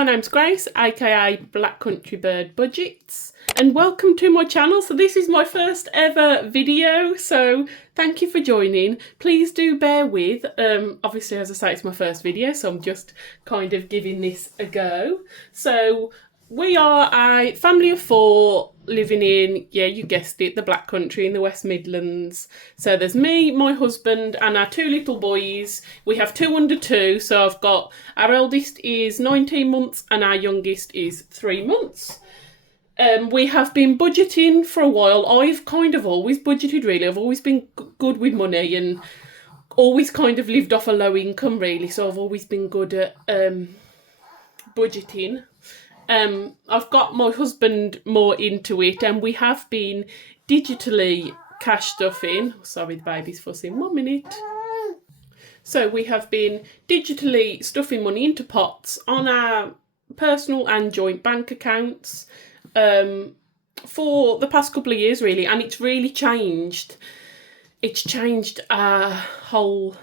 my name's Grace, aka Black Country Bird Budgets, and welcome to my channel. So this is my first ever video, so thank you for joining. Please do bear with, obviously as I say it's my first video, so I'm just kind of giving this a go. So we are a family of 4 living in, yeah, you guessed it, the Black Country in the West Midlands. So there's me, my husband and our 2 little boys. We have 2 under 2, so I've got, our eldest is 19 months and our youngest is 3 months. We have been budgeting for a while. I've kind of always budgeted really. I've always been good with money and always kind of lived off a low income really. So I've always been good at budgeting. I've got my husband more into it and we have been digitally cash stuffing. Sorry, the baby's fussing. 1 minute. So we have been digitally stuffing money into pots on our personal and joint bank accounts for the past couple of years really, and it's really changed. It's changed our whole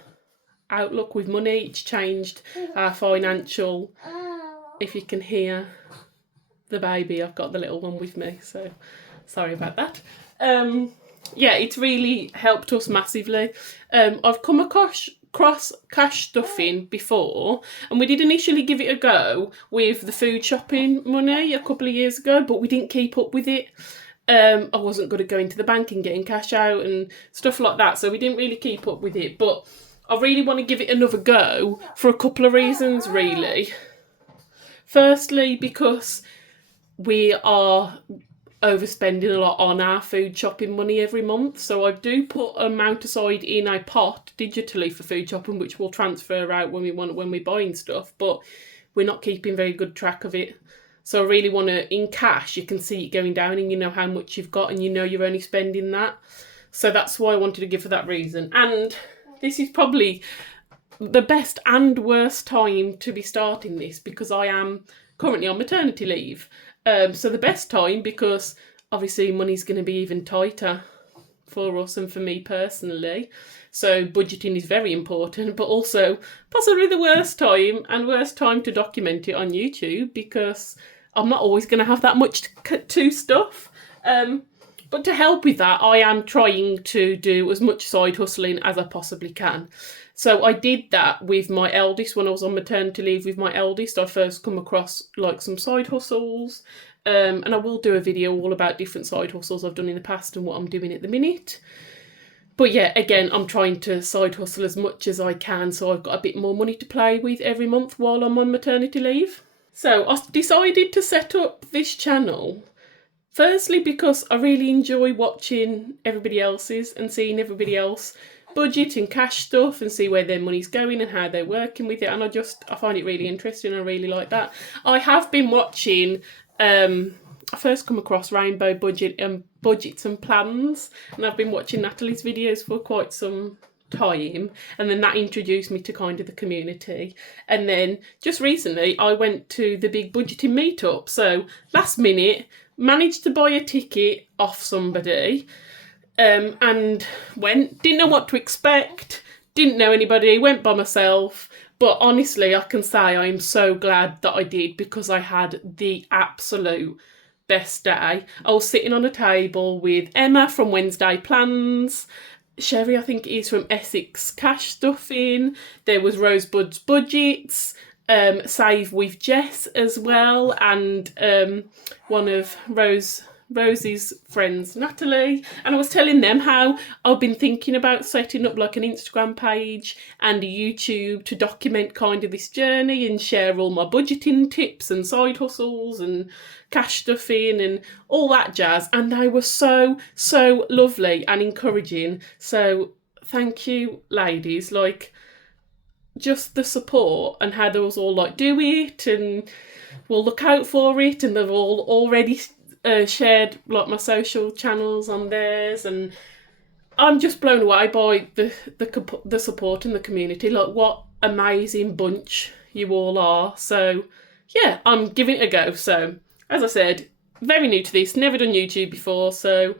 outlook with money. It's changed our financial, if you can hear the baby, I've got the little one with me, so sorry about that. Yeah, it's really helped us massively. I've come across cash stuffing before, and we did initially give it a go with the food shopping money a couple of years ago, but we didn't keep up with it. I wasn't good at going to the bank and getting cash out and stuff like that, so we didn't really keep up with it. But I really want to give it another go for a couple of reasons really. Firstly, because we are overspending a lot on our food shopping money every month. So I do put an amount aside in a pot digitally for food shopping, which will transfer out when we're buying stuff, but we're not keeping very good track of it. So I really want to, in cash, you can see it going down and you know how much you've got and you know you're only spending that. So that's why I wanted to give for that reason. And this is probably the best and worst time to be starting this because I am currently on maternity leave. So the best time because obviously money's going to be even tighter for us and for me personally. So budgeting is very important, but also possibly the worst time to document it on YouTube because I'm not always going to have that much to stuff. But to help with that, I am trying to do as much side hustling as I possibly can. So I did that with my eldest when I was on maternity leave with my eldest. I first come across like some side hustles, and I will do a video all about different side hustles I've done in the past and what I'm doing at the minute. But yeah, again, I'm trying to side hustle as much as I can so I've got a bit more money to play with every month while I'm on maternity leave. So I decided to set up this channel firstly because I really enjoy watching everybody else's and seeing everybody else budget and cash stuff and see where their money's going and how they're working with it, and I find it really interesting. I really like that. I have been watching, I first come across Rainbow Budgets and Plans, and I've been watching Natalie's videos for quite some time, and then that introduced me to kind of the community. And then just recently I went to the big budgeting meetup, so last minute managed to buy a ticket off somebody. And didn't know what to expect, didn't know anybody, went by myself, but honestly I can say I'm so glad that I did because I had the absolute best day. I was sitting on a table with Emma from Wednesday Plans, Sherry I think is from Essex Cash Stuffing, there was Rosebuds Budgets, Save with Jess as well, and one of Rosie's friends, Natalie, and I was telling them how I've been thinking about setting up like an Instagram page and a YouTube to document kind of this journey and share all my budgeting tips and side hustles and cash stuffing and all that jazz, and they were so lovely and encouraging. So thank you ladies, like just the support and how they was all like do it and we'll look out for it, and they've all already shared like my social channels on theirs, and I'm just blown away by the support in the community. Like what amazing bunch you all are. So yeah, I'm giving it a go. So as I said, very new to this, never done YouTube before, so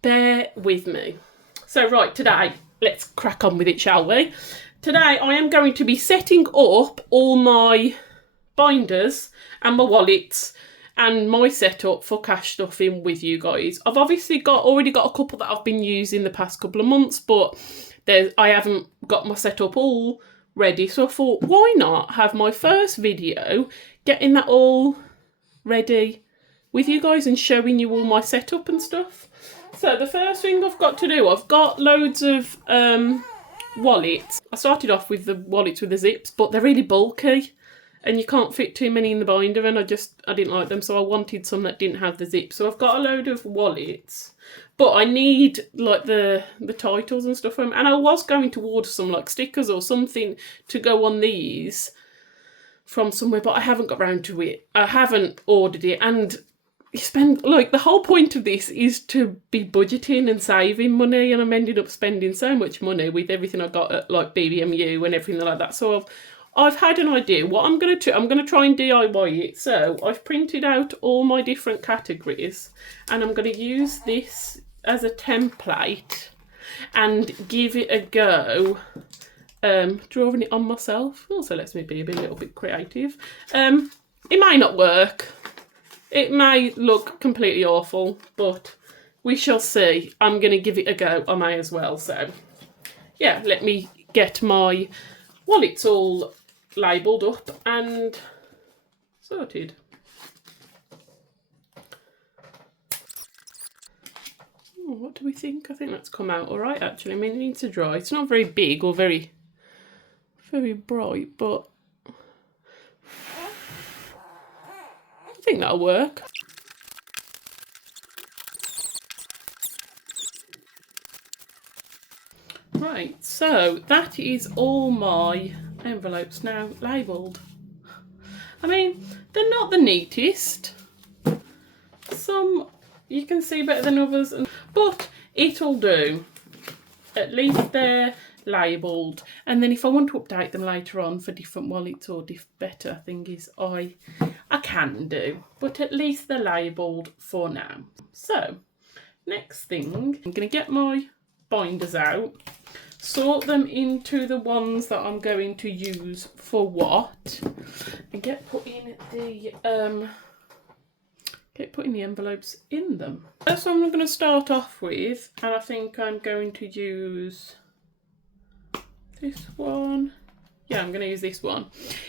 bear with me. So right, today let's crack on with it, shall we? Today I am going to be setting up all my binders and my wallets and my setup for cash stuffing with you guys. I've obviously already got a couple that I've been using the past couple of months, but I haven't got my setup all ready. So I thought, why not have my first video getting that all ready with you guys and showing you all my setup and stuff. So the first thing I've got to do, I've got loads of wallets. I started off with the wallets with the zips, but they're really bulky and you can't fit too many in the binder, and I didn't like them, so I wanted some that didn't have the zip. So I've got a load of wallets, but I need like the titles and stuff from, and I was going to order some like stickers or something to go on these from somewhere, but I haven't got round to it. I haven't ordered it, and you spend, like, the whole point of this is to be budgeting and saving money, and I'm ended up spending so much money with everything I got at like BBMU and everything like that. So I've had an idea what I'm going to do. I'm going to try and DIY it. So I've printed out all my different categories, and I'm going to use this as a template and give it a go. Drawing it on myself also lets me be a little bit creative. It may not work. It may look completely awful, but we shall see. I'm going to give it a go. I may as well. So, yeah, let me get my wallets all labelled up and sorted. Oh, what do we think? I think that's come out all right, actually. I mean, it needs to dry. It's not very big or very bright, but I think that'll work. Right, so that is all my envelopes now labelled. I mean, they're not the neatest. Some you can see better than others, but it'll do. At least they're labelled, and then if I want to update them later on for different wallets or better thingies, I can do, but at least they're labelled for now. So next thing, I'm going to get my binders out, sort them into the ones that I'm going to use for what, and get putting the envelopes in them. That's what I'm going to start off with, and I think I'm going to use this one. Yeah, I'm going to use this one.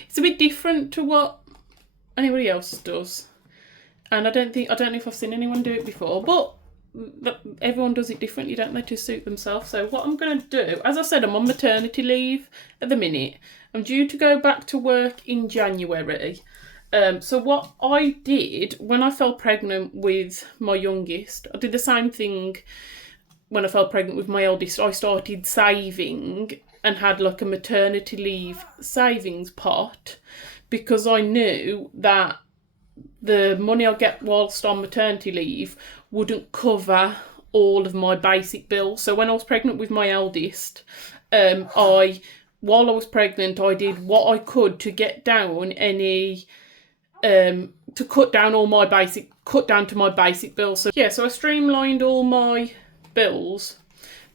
It's a bit different to what anybody else does, and I don't know if I've seen anyone do it before, but everyone does it differently, don't they, to suit themselves. So what I'm going to do, as I said, I'm on maternity leave at the minute. I'm due to go back to work in January. So what I did when I fell pregnant with my youngest, I did the same thing when I fell pregnant with my eldest. I started saving and had like a maternity leave savings pot, because I knew that the money I get whilst on maternity leave wouldn't cover all of my basic bills. So when I was pregnant with my eldest, while I was pregnant, I did what I could to get down to cut down to my basic bills. So yeah, so I streamlined all my bills,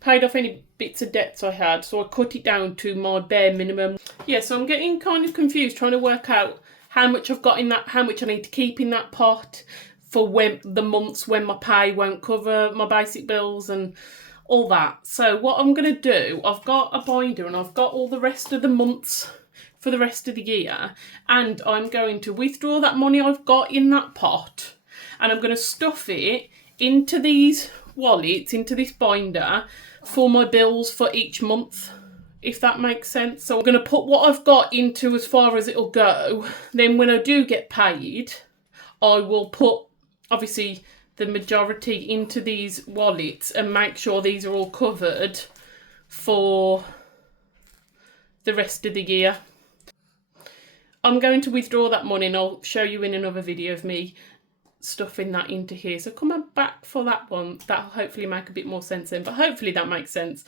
paid off any bits of debts I had, so I cut it down to my bare minimum. Yeah, so I'm getting kind of confused trying to work out how much I've got in that, how much I need to keep in that pot for when the months when my pay won't cover my basic bills and all that. So what I'm going to do, I've got a binder and I've got all the rest of the months for the rest of the year, and I'm going to withdraw that money I've got in that pot, and I'm going to stuff it into these wallets, into this binder, for my bills for each month, if that makes sense. So I'm going to put what I've got into as far as it'll go. Then when I do get paid, I will put, obviously, the majority into these wallets and make sure these are all covered for the rest of the year. I'm going to withdraw that money and I'll show you in another video of me stuffing that into here. So come back for that one. That'll hopefully make a bit more sense then, but hopefully that makes sense.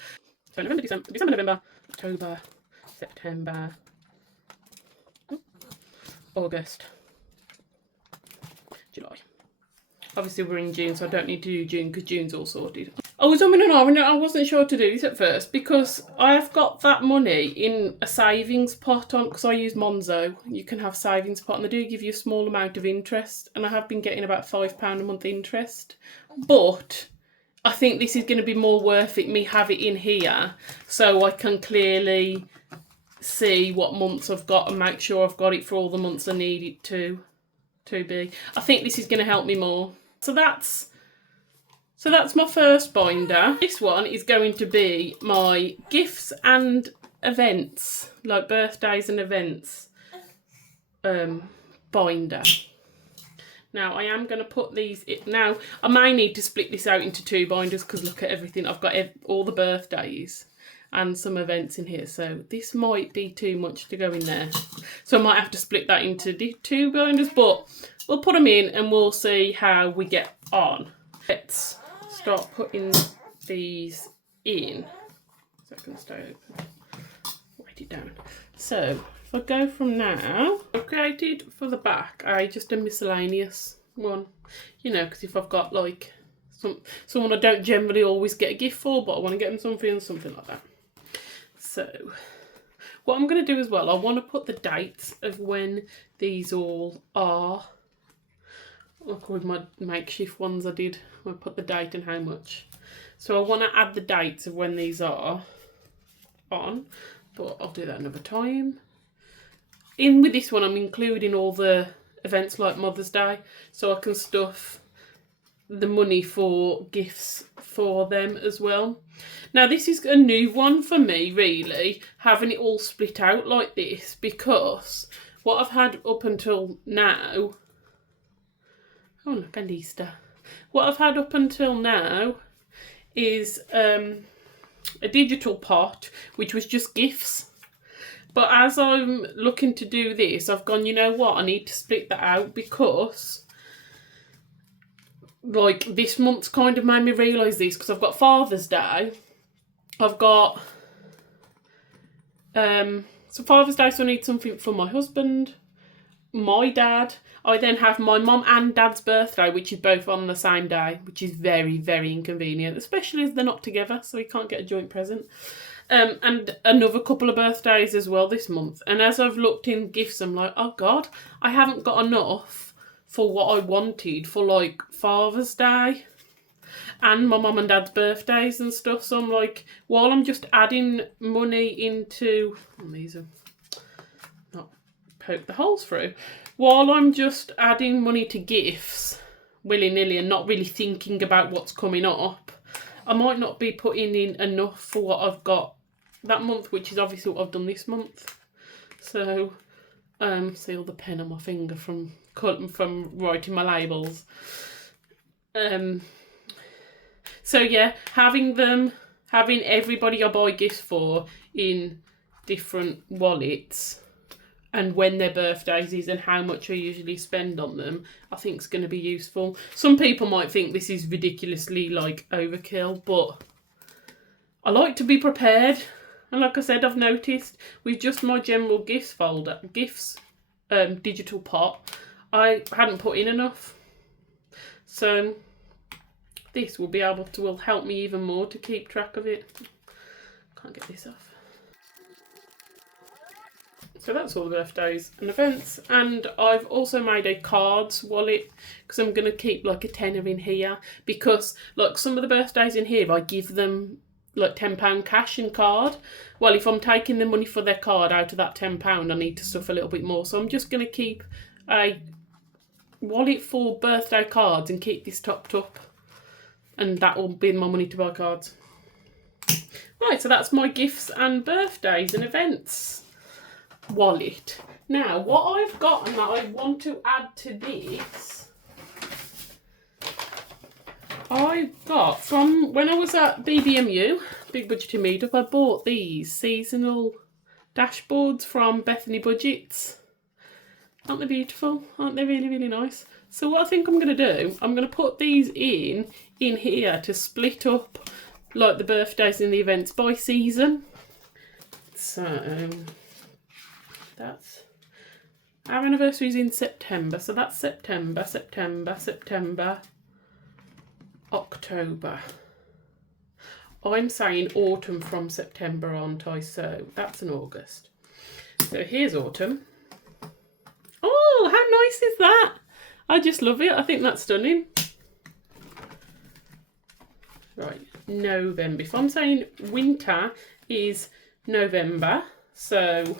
So November, December, November, October, September, August, July. Obviously we're in June, so I don't need to do June because June's all sorted. I was umming and ahhing. I wasn't sure to do this at first because I've got that money in a savings pot on, because I use Monzo. You can have savings pot and they do give you a small amount of interest, and I have been getting about £5 a month interest. But I think this is going to be more worth it, me have it in here, so I can clearly see what months I've got and make sure I've got it for all the months I need it to be. I think this is going to help me more. So that's my first binder. This one is going to be my gifts and events, like birthdays and events binder. Now I am going to put these in. Now I may need to split this out into 2 binders because look at everything. I've got all the birthdays and some events in here, so this might be too much to go in there. So I might have to split that into 2 binders, but we'll put them in and we'll see how we get on. Let's start putting these in so I can stay open. Write it down. So if I go from now, I've created for the back just a miscellaneous one, you know, because if I've got like someone I don't generally always get a gift for, but I want to get them something like that. So what I'm going to do as well, I want to put the dates of when these all are. Like with my makeshift ones I did, I put the date and how much. So I want to add the dates of when these are on, but I'll do that another time. In with this one, I'm including all the events like Mother's Day, so I can stuff the money for gifts for them as well. Now this is a new one for me, really, having it all split out like this, because what I've had up until now, oh look, and Easter. What I've had up until now is a digital pot, which was just gifts. But as I'm looking to do this, I've gone, you know what, I need to split that out, because like this month's kind of made me realise this, because I've got Father's Day. I've got so Father's Day, so I need something for my husband, my dad. I then have my mum and dad's birthday, which is both on the same day, which is very, very inconvenient, especially as they're not together, so we can't get a joint present. And another couple of birthdays as well this month. And as I've looked in gifts, I'm like, oh God, I haven't got enough for what I wanted for like Father's Day and my mum and dad's birthdays and stuff. So I'm like, while I'm just adding money into, these are not poke the holes through. While I'm just adding money to gifts willy-nilly and not really thinking about what's coming up, I might not be putting in enough for what I've got that month, which is obviously what I've done this month. So, see all the pen on my finger from writing my labels. So yeah, having everybody I buy gifts for in different wallets, and when their birthdays is and how much I usually spend on them, I think is going to be useful. Some people might think this is ridiculously like overkill, but I like to be prepared. And like I said, I've noticed with just my general gifts folder, digital pot, I hadn't put in enough. So this will help me even more to keep track of it. Can't get this off. So that's all the birthdays and events. And I've also made a cards wallet, because I'm going to keep like a tenner in here, because like some of the birthdays in here, I give them like £10 cash in card. Well, if I'm taking the money for their card out of that £10, I need to stuff a little bit more. So I'm just going to keep a wallet for birthday cards and keep this topped up. And that will be my money to buy cards. Right, so that's my gifts and birthdays and events wallet. Now, what I've got and that I want to add to this, I got from when I was at BBMU, Big Budgeting Meetup, I bought these seasonal dashboards from Bethany Budgets. Aren't they beautiful? Aren't they really, really nice? So what I think I'm going to do, I'm going to put these in here to split up like the birthdays and the events by season. So that's our anniversary is in September, so that's September, October, I'm saying autumn from September, aren't I? So that's an August. So here's autumn. Oh, how nice is that? I just love it. I think that's stunning. Right, November. If I'm saying winter is November, so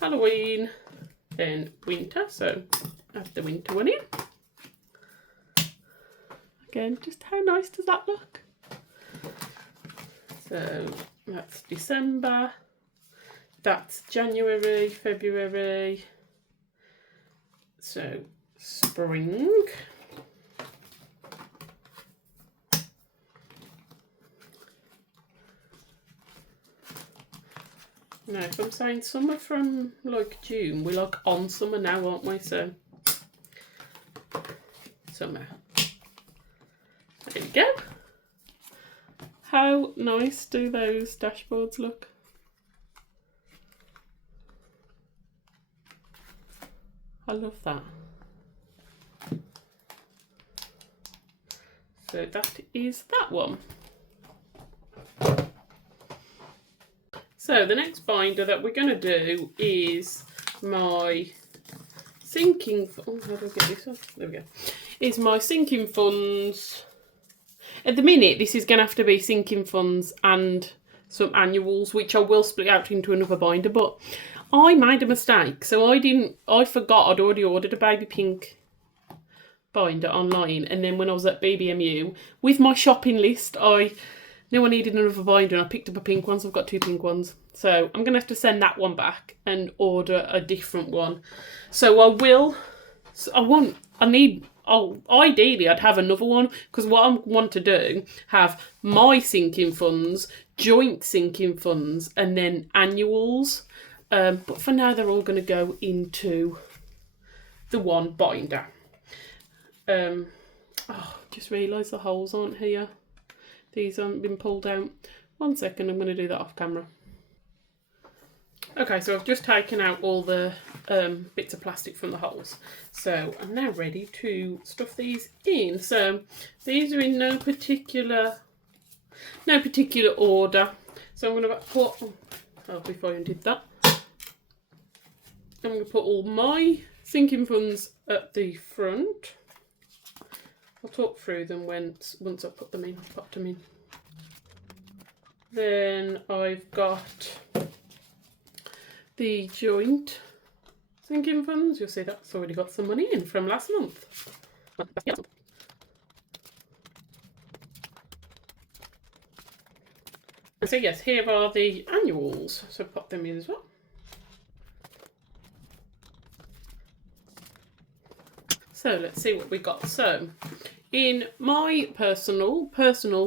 Halloween, then winter, so add the winter one in. Again, just how nice does that look? So that's December, that's January, February, so spring. Now, if I'm saying summer from like June, we're like on summer now, aren't we? So, summer. There we go. How nice do those dashboards look? I love that. So that is that one. So the next binder that we're going to do is my sinking. Oh, how do I get this off? There we go. Is my sinking funds. At the minute, this is going to have to be sinking funds and some annuals, which I will split out into another binder. But I made a mistake, so I forgot I'd already ordered a baby pink binder online, and then when I was at BBMU with my shopping list, I knew I needed another binder, and I picked up a pink one, so I've got 2 pink ones. So I'm going to have to send that one back and order a different one. So ideally I'd have another one, because what I want to do, have my sinking funds, joint sinking funds, and then annuals. But for now, they're all going to go into the one binder. Just realised the holes aren't here. These haven't been pulled out. 1 second, I'm going to do that off camera. Okay, so I've just taken out all the bits of plastic from the holes. So I'm now ready to stuff these in. So these are in no particular order. So I'm going to put, before I undid that, I'm going to put all my sinking funds at the front. I'll talk through them once I put them in. I've popped them in. Then I've got the joint sinking funds. You'll see that's already got some money in from last month. So yes, here are the annuals. So pop them in as well. So let's see what we got. So in my personal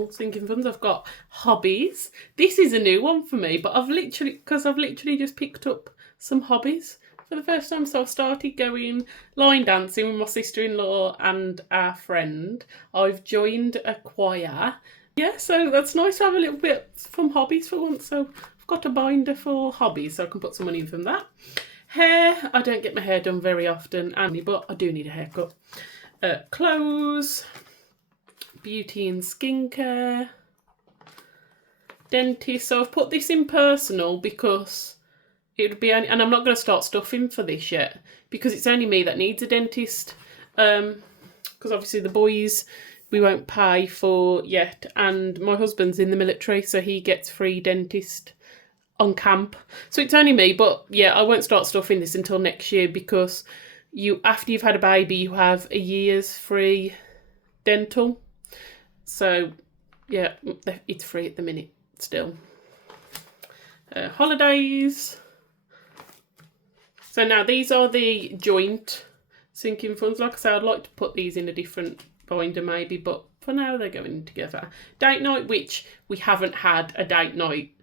sinking funds, I've got hobbies. This is a new one for me, but I've literally just picked up some hobbies for the first time. So I've started going line dancing with my sister-in-law and our friend. I've joined a choir. Yeah, so that's nice to have a little bit from hobbies for once. So I've got a binder for hobbies, so I can put some money in from that. Hair, I don't get my hair done very often, but I do need a haircut. Clothes, beauty and skincare, dentist. So I've put this in personal because it would be only, and I'm not going to start stuffing for this yet because it's only me that needs a dentist. Because obviously the boys we won't pay for yet, and my husband's in the military, so he gets free dentist on camp. So it's only me, but yeah, I won't start stuffing this until next year because after you've had a baby, you have a year's free dental. So yeah, it's free at the minute still. Holidays. So now these are the joint sinking funds. Like I say, I'd like to put these in a different binder maybe, but for now they're going together. Date night, which we haven't had a date night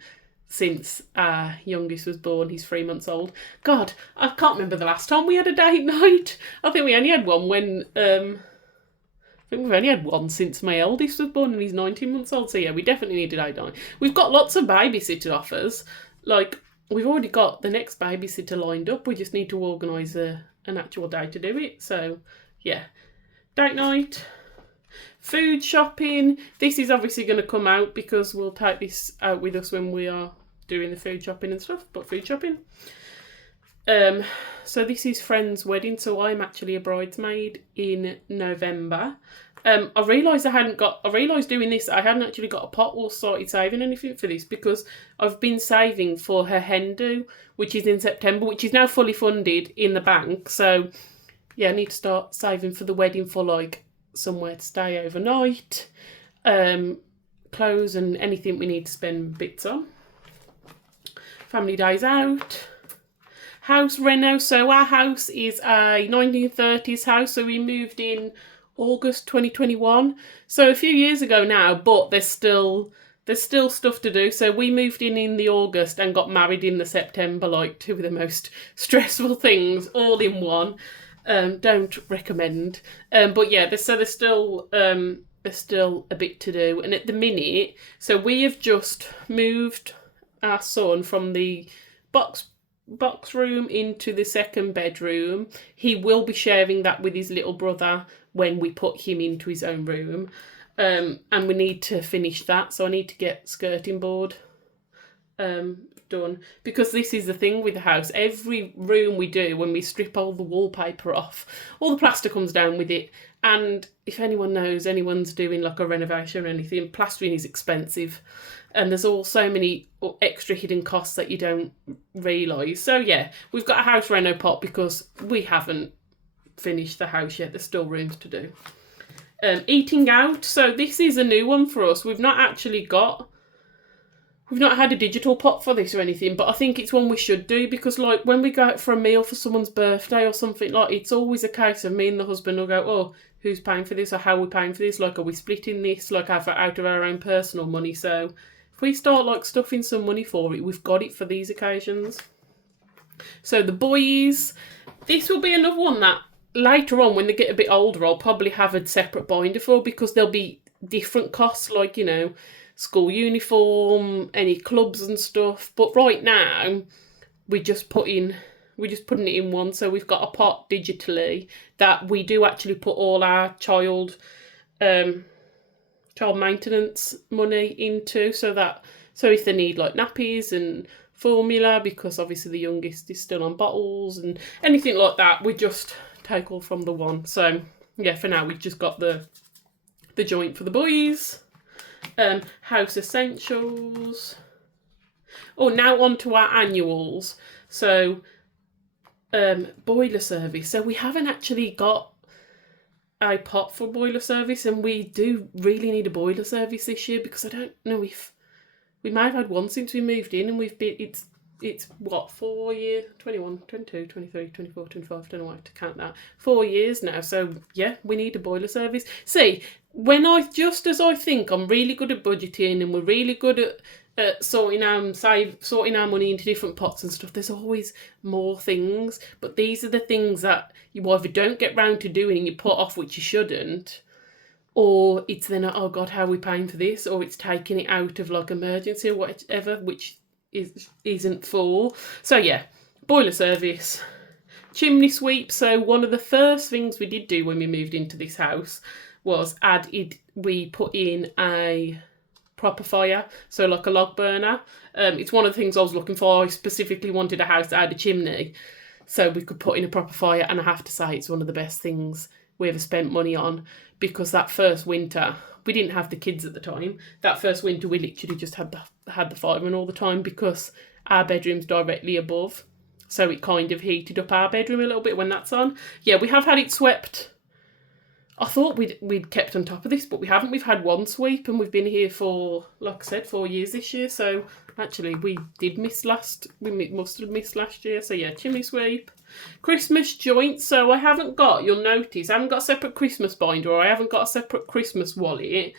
since our youngest was born. He's 3 months old. God, I can't remember the last time we had a date night. I think we only had one when I think we've only had one since my eldest was born and he's 19 months old. So yeah, we definitely need a date night. We've got lots of babysitter offers. Like, we've already got the next babysitter lined up. We just need to organise an actual day to do it. So yeah, date night. Food shopping. This is obviously going to come out because we'll take this out with us when we are doing the food shopping and stuff, but food shopping. So this is friend's wedding, so I'm actually a bridesmaid in November. I realised doing this, I hadn't actually got a pot or started saving anything for this because I've been saving for her hen do, which is in September, which is now fully funded in the bank. So yeah, I need to start saving for the wedding for like somewhere to stay overnight, clothes and anything we need to spend bits on. Family days out. House reno. So our house is a 1930s house. So we moved in August 2021. So a few years ago now, but there's still stuff to do. So we moved in the August and got married in the September, like two of the most stressful things all in one. Don't recommend. But yeah, there's still a bit to do. And at the minute, so we have just moved our son from the box room into the second bedroom. He will be sharing that with his little brother when we put him into his own room. And we need to finish that. So I need to get skirting board done, because this is the thing with the house. Every room we do, when we strip all the wallpaper off, all the plaster comes down with it. And if anyone's doing like a renovation or anything, plastering is expensive. And there's all so many extra hidden costs that you don't realise. So yeah, we've got a house reno pot because we haven't finished the house yet. There's still rooms to do. Eating out. So this is a new one for us. We've not had a digital pot for this or anything, but I think it's one we should do because like when we go out for a meal for someone's birthday or something, like it's always a case of me and the husband will go, oh, who's paying for this or how are we paying for this? Like, are we splitting this like out of our own personal money? So if we start like stuffing some money for it, we've got it for these occasions. So the boys, this will be another one that later on when they get a bit older, I'll probably have a separate binder for because there'll be different costs, like, you know, school uniform, any clubs and stuff. But right now, we're just putting it in one. So we've got a pot digitally that we do actually put all our child maintenance money into, so if they need like nappies and formula, because obviously the youngest is still on bottles and anything like that, we just take all from the one. So yeah, for now we've just got the joint for the boys. House essentials. Oh, now on to our annuals. So boiler service. So we haven't actually got a pot for boiler service, and we do really need a boiler service this year because I don't know if we might have had one since we moved in, and we've been it's what, 4 years, 21, 22, 23, 24, 25, I don't know why I have to count that, 4 years now. So yeah, we need a boiler service. See, as I think I'm really good at budgeting and we're really good at sorting our money into different pots and stuff, there's always more things. But these are the things that you either don't get round to doing and you put off, which you shouldn't, or it's then, oh God, how are we paying for this? Or it's taking it out of like emergency or whatever, which isn't full. So yeah, boiler service. Chimney sweep. So one of the first things we did do when we moved into this house was we put in a proper fire, so like a log burner. It's one of the things I was looking for. I specifically wanted a house that had a chimney so we could put in a proper fire, and I have to say it's one of the best things we ever spent money on, because that first winter, we didn't have the kids at the time. That first winter we literally just had the fire on all the time because our bedroom's directly above, so it kind of heated up our bedroom a little bit when that's on. Yeah, we have had it swept. I thought we'd kept on top of this, but we haven't. We've had one sweep and we've been here for, like I said, 4 years this year. So actually we must have missed last year. So yeah, chimney sweep. Christmas joints. So you'll notice, I haven't got a separate Christmas binder, or I haven't got a separate Christmas wallet,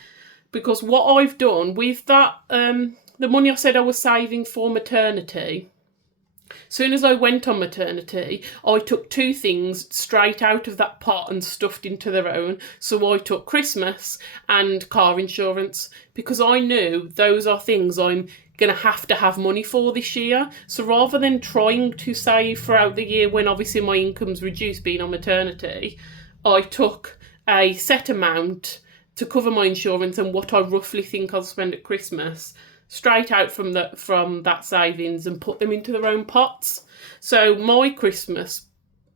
because what I've done with that, the money I said I was saving for maternity, soon as I went on maternity, I took 2 things straight out of that pot and stuffed into their own. So I took Christmas and car insurance, because I knew those are things I'm going to have money for this year. So rather than trying to save throughout the year when obviously my income's reduced being on maternity, I took a set amount to cover my insurance and what I roughly think I'll spend at Christmas, straight out from that savings and put them into their own pots. So my Christmas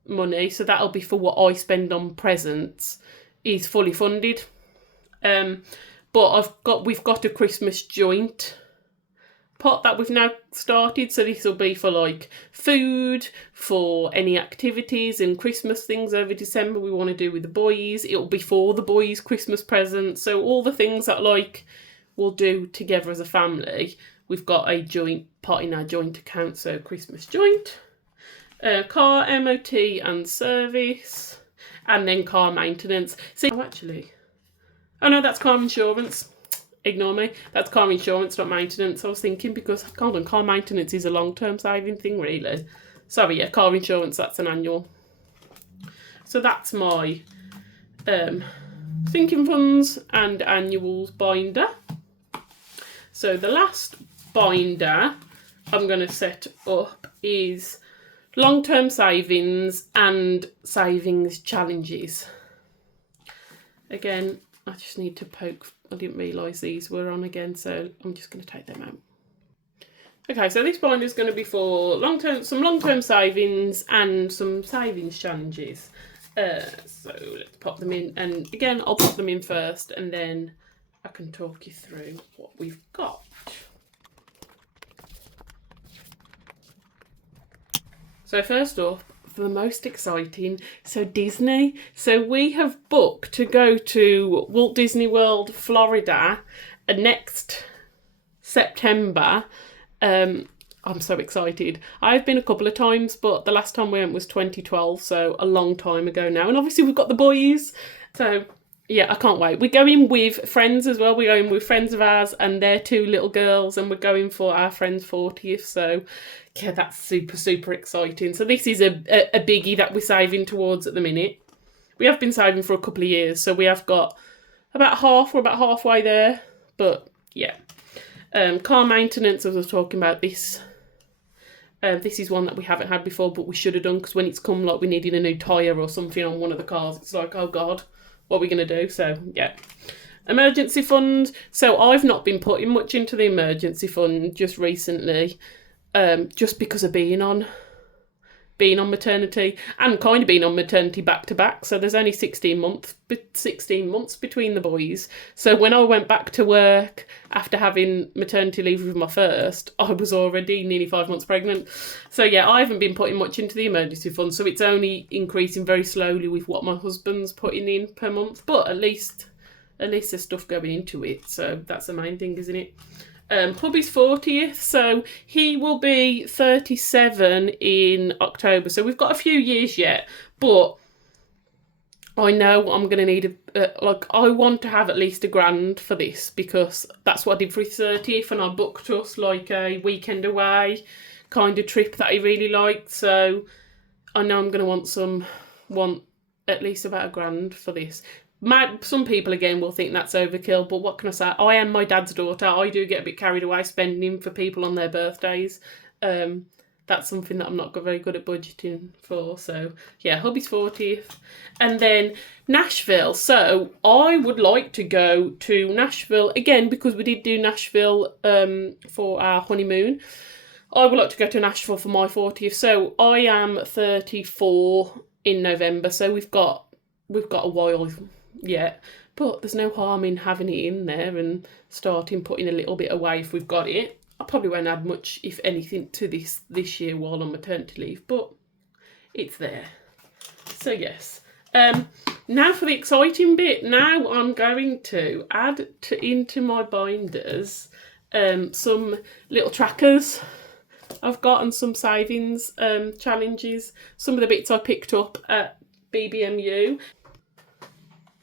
money, so that'll be for what I spend on presents, is fully funded. But we've got a Christmas joint pot that we've now started, so this will be for like food, for any activities and Christmas things over December we want to do with the boys. It'll be for the boys' Christmas presents, so all the things that like we'll do together as a family. We've got a joint pot in our joint account, so Christmas joint, car MOT and service, and then car maintenance. See, oh no, that's car insurance. Ignore me. That's car insurance, not maintenance. I was thinking, because hold on, car maintenance is a long-term saving thing, really. Sorry, yeah, car insurance, that's an annual. So that's my sinking funds and annuals binder. So the last binder I'm going to set up is long-term savings and savings challenges. Again, I just need to poke. I didn't realise these were on again, so I'm just going to take them out. Okay, so this binder is going to be for some long-term savings and some savings challenges. So let's pop them in, and again, I'll pop them in first, and then I can talk you through what we've got. So first off, for the most exciting, so Disney. So we have booked to go to Walt Disney World, Florida, next September. I'm so excited. I've been a couple of times, but the last time we went was 2012, so a long time ago now. And obviously we've got the boys, so yeah, I can't wait. We're going with friends as well. We're going with friends of ours and their two little girls, and we're going for our friend's 40th. So yeah, that's super, super exciting. So this is a biggie that we're saving towards at the minute. We have been saving for a couple of years, so we have got we're about halfway there. But yeah, car maintenance, as I was talking about, this is one that we haven't had before, but we should have done, because when it's come like we needed a new tyre or something on one of the cars, it's like, oh God, what are we going to do? So yeah. Emergency fund. So I've not been putting much into the emergency fund just recently, just because of being on maternity and kind of being on maternity back to back. So there's only 16 months between the boys. So when I went back to work after having maternity leave with my first, I was already nearly 5 months pregnant. So yeah, I haven't been putting much into the emergency fund. So it's only increasing very slowly with what my husband's putting in per month. But at least there's stuff going into it. So that's the main thing, isn't it? Hubby's 40th, so he will be 37 in October. So we've got a few years yet, but I know I'm going to need I want to have at least £1,000 for this, because that's what I did for his 30th, and I booked us like a weekend away kind of trip that he really liked. So I know I'm going to want at least about £1,000 for this. Some people again will think that's overkill, but what can I say? I am my dad's daughter. I do get a bit carried away spending for people on their birthdays. That's something that I'm not very good at budgeting for. So yeah, hubby's 40th. And then Nashville. So I would like to go to Nashville again, because we did do Nashville for our honeymoon. I would like to go to Nashville for my 40th. So I am 34 in November. So we've got a while yet, but there's no harm in having it in there and putting a little bit away if we've got it. I probably won't add much, if anything, to this year while on maternity leave, but it's there. So yes. Now for the exciting bit. Now I'm going to add into my binders some little trackers I've got, and some savings challenges. Some of the bits I picked up at BBMU.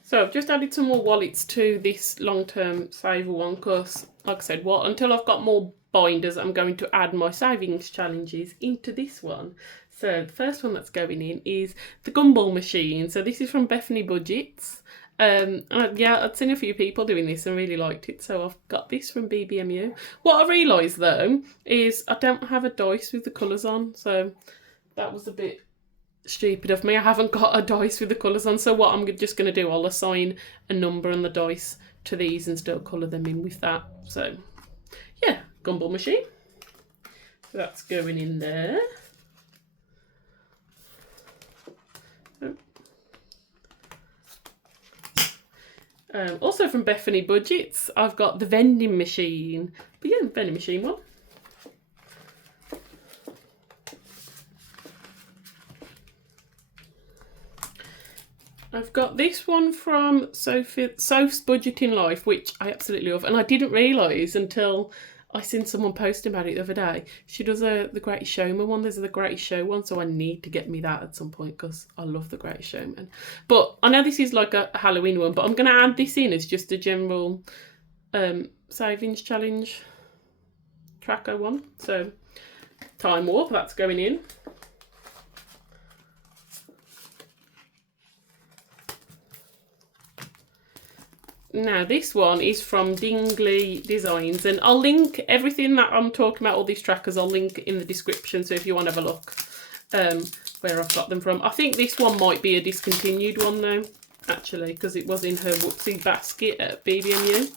So I've just added some more wallets to this long-term saver one, because, like I said, until I've got more binders, I'm going to add my savings challenges into this one. So the first one that's going in is the gumball machine. So this is from Bethany Budgets. Yeah, I'd seen a few people doing this and really liked it, so I've got this from BBMU. What I realised though is I don't have a dice with the colours on, so that was a bit stupid of me. I haven't got a dice with the colours on, so what I'm just going to do, I'll assign a number on the dice to these and still colour them in with that. So yeah, gumball machine. So that's going in there. Also from Bethany Budgets, I've got the vending machine. But yeah, vending machine one. I've got this one from Sophs Budgeting Life, which I absolutely love. And I didn't realise until I seen someone posting about it the other day. She does the Greatest Showman one. There's the Greatest Show one, so I need to get me that at some point because I love the Greatest Showman. But I know this is like a Halloween one, but I'm going to add this in as just a general savings challenge tracker one. So Time Warp, that's going in. Now this one is from Dingley Designs, and I'll link everything that I'm talking about, all these trackers, I'll link in the description, so if you want to have a look where I've got them from. I think this one might be a discontinued one now, actually, because it was in her whoopsie basket at BBMU.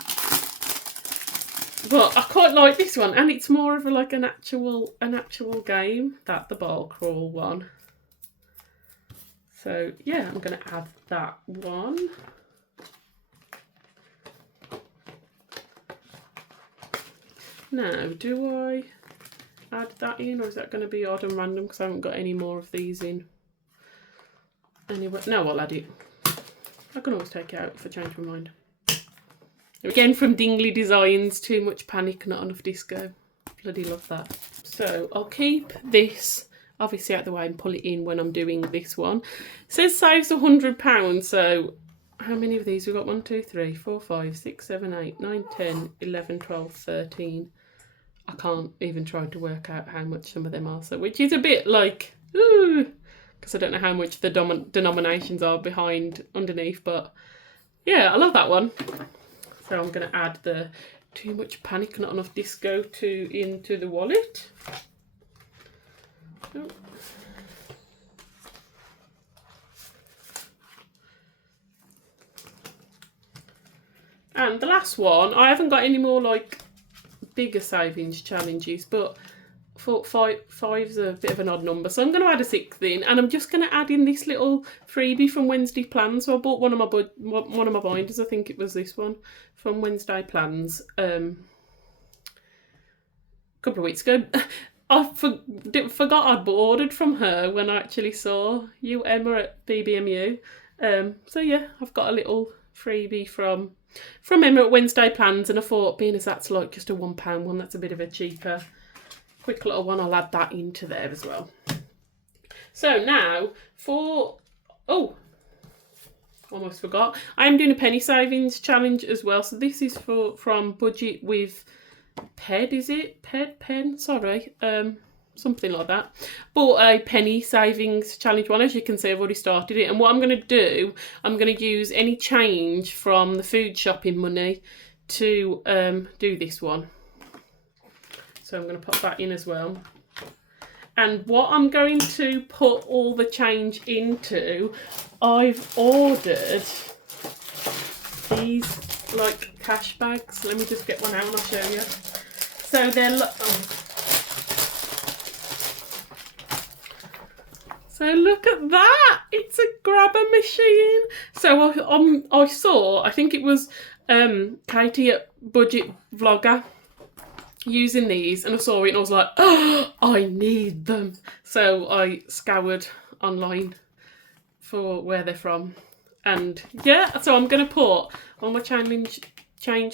But I quite like this one, and it's more of like an actual game, that the ball crawl one. So yeah, I'm going to add that one. Now, do I add that in, or is that going to be odd and random because I haven't got any more of these in? Anyway, no, I'll add it. I can always take it out if I change my mind. Again from Dingley Designs, Too Much Panic, Not Enough Disco. Bloody love that. So I'll keep this obviously out the way and pull it in when I'm doing this one. It says saves £100, so how many of these? We've got 1, 2, 3, 4, 5, 6, 7, 8, 9, 10, 11, 12, 13. I can't even try to work out how much some of them are, so which is a bit like, ooh, because I don't know how much the denominations are behind underneath, but yeah, I love that one. So I'm going to add the Too Much Panic, Not Enough Disco into the wallet. Oh. And the last one, I haven't got any more like bigger savings challenges, but I thought five's a bit of an odd number, so I'm going to add a 6th in, and I'm just going to add in this little freebie from Wednesday Plans. So I bought one of my binders, I think it was this one from Wednesday Plans, a couple of weeks ago. I forgot I'd ordered from her when I actually saw you, Emma, at BBMU. So yeah, I've got a little freebie from Emma at Wednesday Plans, and I thought, being as that's like just a £1 one, that's a bit of a cheaper, quick little one, I'll add that into there as well. So now for, oh, almost forgot, I am doing a penny savings challenge as well. So this is from Budget with Ped, is it? Pen, sorry. Something like that. Bought a penny savings challenge one. As you can see, I've already started it. And what I'm going to do, I'm going to use any change from the food shopping money to do this one. So I'm going to pop that in as well. And what I'm going to put all the change into, I've ordered these like cash bags. Let me just get one out and I'll show you. So they're So look at that! It's a grabber machine. So I saw, I think it was Katie at Budget Vlogger using these, and I saw it and I was like, oh, I need them. So I scoured online for where they're from. And yeah, so I'm going to put all my change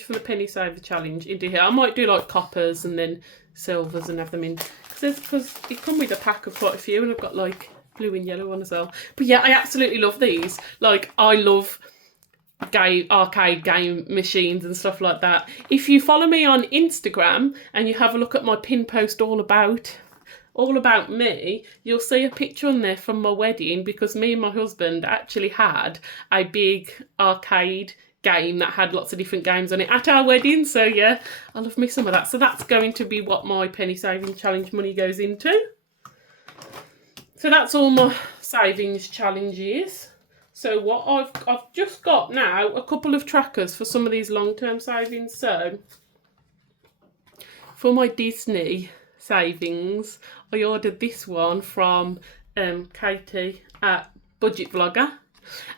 for the penny saver challenge into here. I might do like coppers and then silvers and have them in. Because it come with a pack of quite a few, and I've got like blue and yellow one as well. But yeah, I absolutely love these. Like, I love arcade game machines and stuff like that. If you follow me on Instagram and you have a look at my pin post all about me, you'll see a picture on there from my wedding, because me and my husband actually had a big arcade game that had lots of different games on it at our wedding. So yeah, I love me some of that. So that's going to be what my penny saving challenge money goes into. So that's all my savings challenges. So what I've just got now a couple of trackers for some of these long-term savings. So for my Disney savings, I ordered this one from Katie at Budget Vlogger,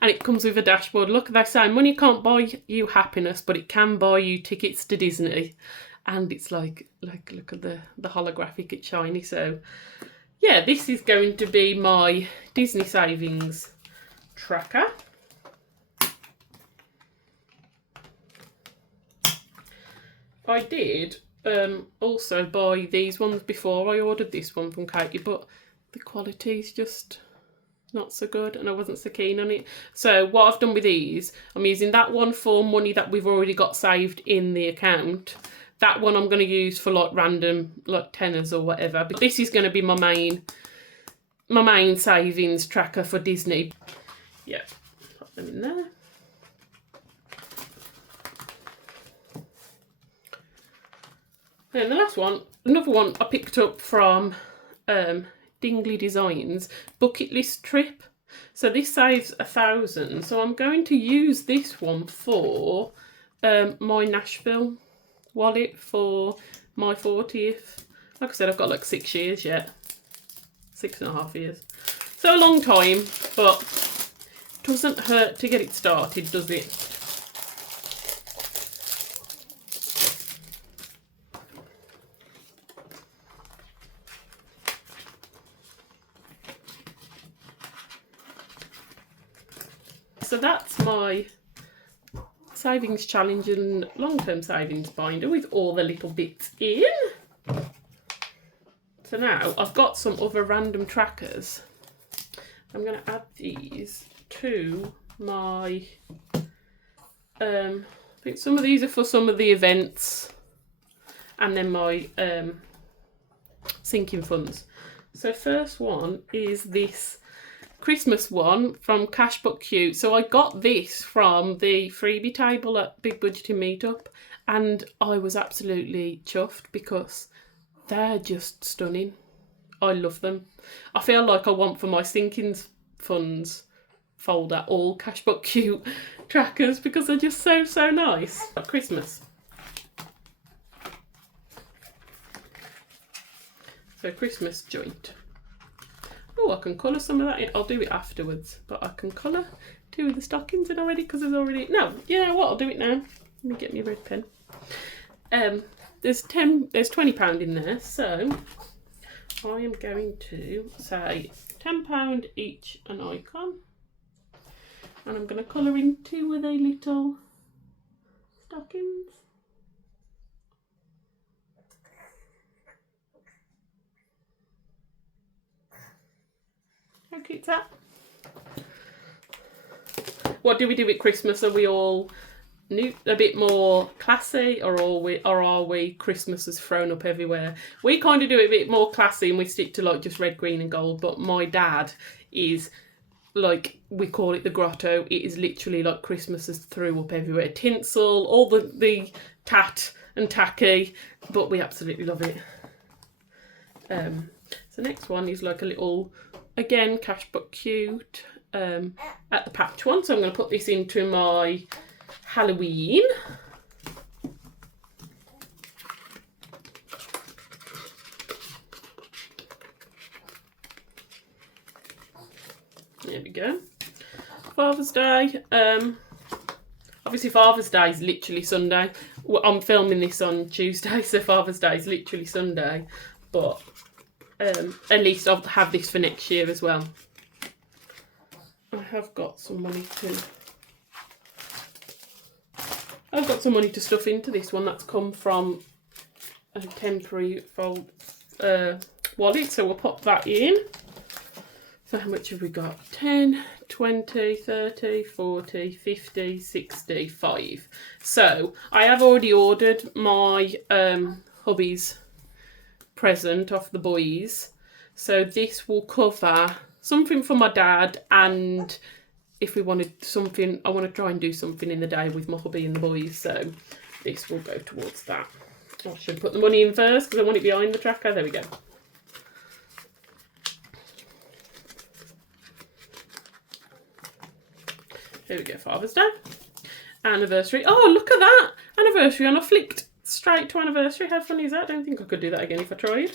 and it comes with a dashboard. Look, they say money can't buy you happiness, but it can buy you tickets to Disney. And it's like look at the holographic, it's shiny. So yeah, this is going to be my Disney savings tracker. I did also buy these ones before I ordered this one from Katie, but the quality's just not so good and I wasn't so keen on it. So what I've done with these, I'm using that one for money that we've already got saved in the account. That one I'm going to use for like random like tenors or whatever. But this is going to be my main savings tracker for Disney. Yeah, pop them in there. And the last one, another one I picked up from Dingley Designs, bucket list trip. So this saves £1,000. So I'm going to use this one for my Nashville wallet for my 40th. Like I said, I've got like 6 years yet. 6.5 years. So a long time, but doesn't hurt to get it started, does it? So that's my savings challenge and long-term savings binder with all the little bits in. So now I've got some other random trackers. I'm going to add these to my, I think some of these are for some of the events, and then my sinking funds. So first one is this Christmas one from Cash But Cute. So I got this from the freebie table at Big Budgeting Meetup, and I was absolutely chuffed because they're just stunning. I love them. I feel like I want for my sinking funds folder all Cash But Cute trackers because they're just so nice. At Christmas. So Christmas joint. Oh, I can colour some of that in. I'll do it afterwards, but I can colour 2 of the stockings in already because there's already... No, you know what? I'll do it now. Let me get me a red pen. There's £20 in there, so I am going to say £10 each an icon, and I'm going to colour in 2 of the little stockings. How cute's that? What do we do at Christmas? Are we all a bit more classy, or are we Christmas is thrown up everywhere? We kind of do it a bit more classy and we stick to like just red, green and gold, but my dad is like, we call it the grotto. It is literally like Christmas is threw up everywhere. Tinsel, all the tat and tacky, but we absolutely love it. So next one is like a little, again, Cash But Cute at the patch one. So I'm going to put this into my Halloween. There we go. Father's Day. Obviously Father's Day is literally Sunday. Well, I'm filming this on Tuesday, so Father's Day is literally Sunday. But at least I'll have this for next year as well. I have got some money to... I've got some money to stuff into this one that's come from a temporary fold wallet, so we'll pop that in. So how much have we got? 10, 20, 30, 40, 50, 60, 5. So I have already ordered my hubby's present off the boys. So this will cover something for my dad, and if we wanted something, I want to try and do something in the day with my hubby and the boys, so this will go towards that. I should put the money in first because I want it behind the tracker. There we go. There we go, Father's Day. Anniversary. Oh, look at that! Anniversary, and I flicked straight to anniversary. How funny is that? I don't think I could do that again if I tried.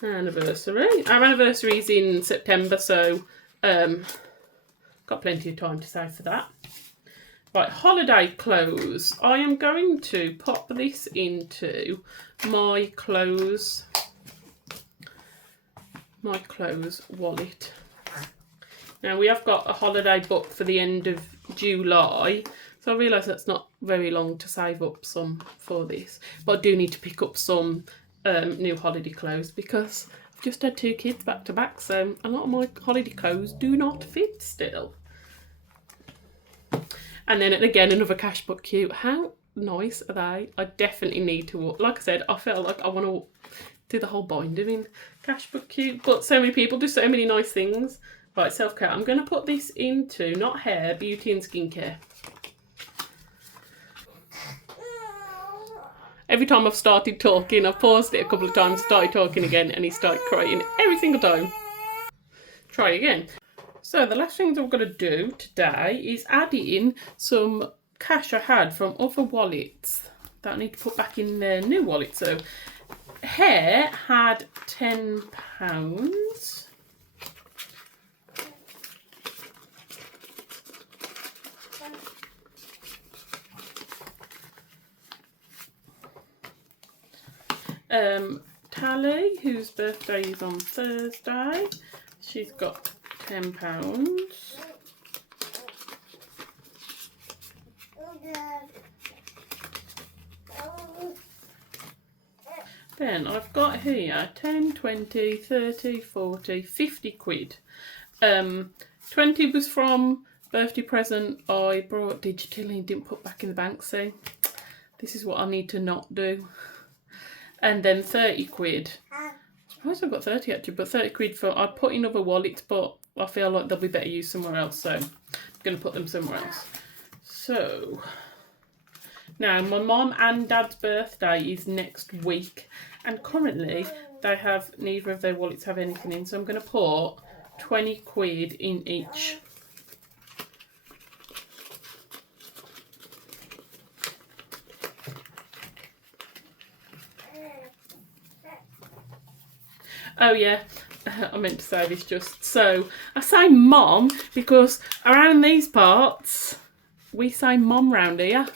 Anniversary. Our anniversary is in September, so got plenty of time to save for that. Right, holiday clothes. I am going to pop this into my clothes wallet. Now we have got a holiday book for the end of July, so I realise that's not very long to save up some for this, but I do need to pick up some new holiday clothes because I've just had 2 kids back to back, so a lot of my holiday clothes do not fit still. And then again, another cash book cute. How nice are they? I definitely need to, like I said, I feel like I want to do the whole binder in cash book cute, but so many people do so many nice things. Right, self-care. I'm going to put this into, not hair, beauty and skincare. Every time I've started talking, I've paused it a couple of times, started talking again, and he started crying every single time. Try again. So the last thing that we're going to do today is add in some cash I had from other wallets that I need to put back in their new wallet. So hair had £10. Tally, whose birthday is on Thursday, she's got £10. Then I've got here 10, 20, 30, 40, 50 quid. 20 was from birthday present I brought digitally and didn't put back in the bank, so this is what I need to not do. And then 30 quid. I suppose I've got 30 actually, but 30 quid for, I put in other wallets, but I feel like they'll be better used somewhere else, so I'm going to put them somewhere else. So, now my mum and dad's birthday is next week, and currently they have, neither of their wallets have anything in, so I'm going to put 20 quid in each. Oh yeah, I meant to say this just. So, I say mom because around these parts, we say mom round here.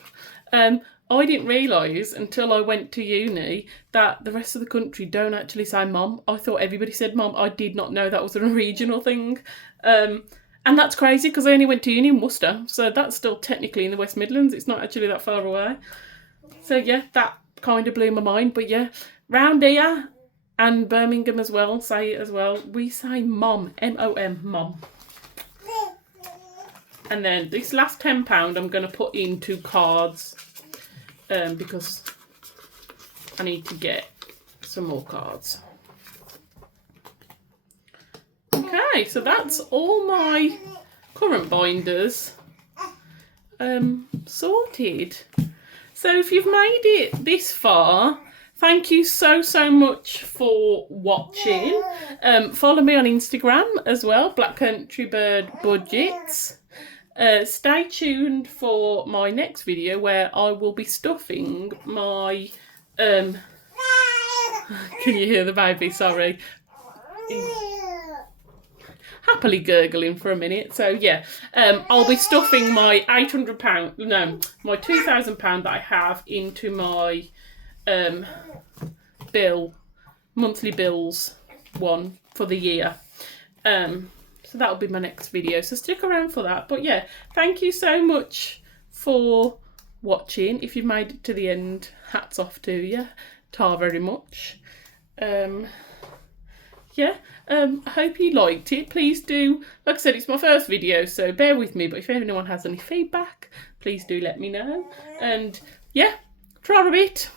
I didn't realise until I went to uni that the rest of the country don't actually say mom. I thought everybody said mom. I did not know that was a regional thing. And that's crazy because I only went to uni in Worcester. So that's still technically in the West Midlands. It's not actually that far away. So yeah, that kind of blew my mind. But yeah, round here, and Birmingham as well, say it as well. We say mom, M-O-M, mom. And then this last £10 I'm going to put into cards because I need to get some more cards. Okay, so that's all my current binders sorted. So if you've made it this far, thank you so much for watching. Follow me on Instagram as well, Black Country Bird Budgets. Stay tuned for my next video where I will be stuffing my... can you hear the baby? Sorry. Happily gurgling for a minute. So yeah, I'll be stuffing my £800, no, my £2,000 that I have into my... monthly bills one for the year. So that'll be my next video, so stick around for that. But yeah, thank you so much for watching. If you've made it to the end, hats off to you. Ta very much. Yeah, I hope you liked it. Please do, like I said, it's my first video, so bear with me, but if anyone has any feedback, please do let me know. And yeah, try a bit.